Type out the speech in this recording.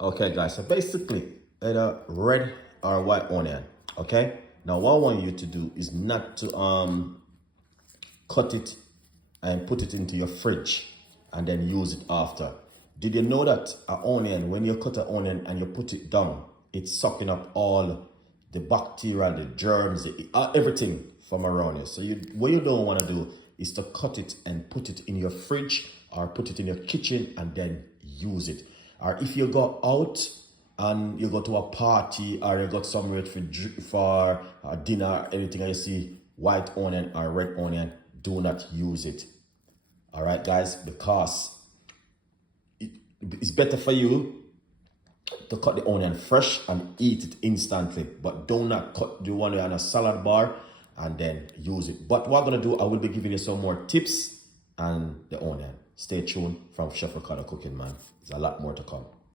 Okay, guys, so basically, either red or white onion, okay? Now, what I want you to do is not to cut it and put it into your fridge and then use it after. Did you know that an onion, when you cut an onion and you put it down, it's sucking up all the bacteria, the germs, everything from around it. So what you don't want to do is to cut it and put it in your fridge or put it in your kitchen and then use it. Or if you go out and you go to a party or you got somewhere for dinner or anything and you see white onion or red onion, do not use it. All right, guys, because it's better for you to cut the onion fresh and eat it instantly, but do not cut the one on a salad bar and then use it. But what I'm gonna do, I will be giving you some more tips and the onion. Stay tuned from Chef Ricardo Cooking, man. There's a lot more to come.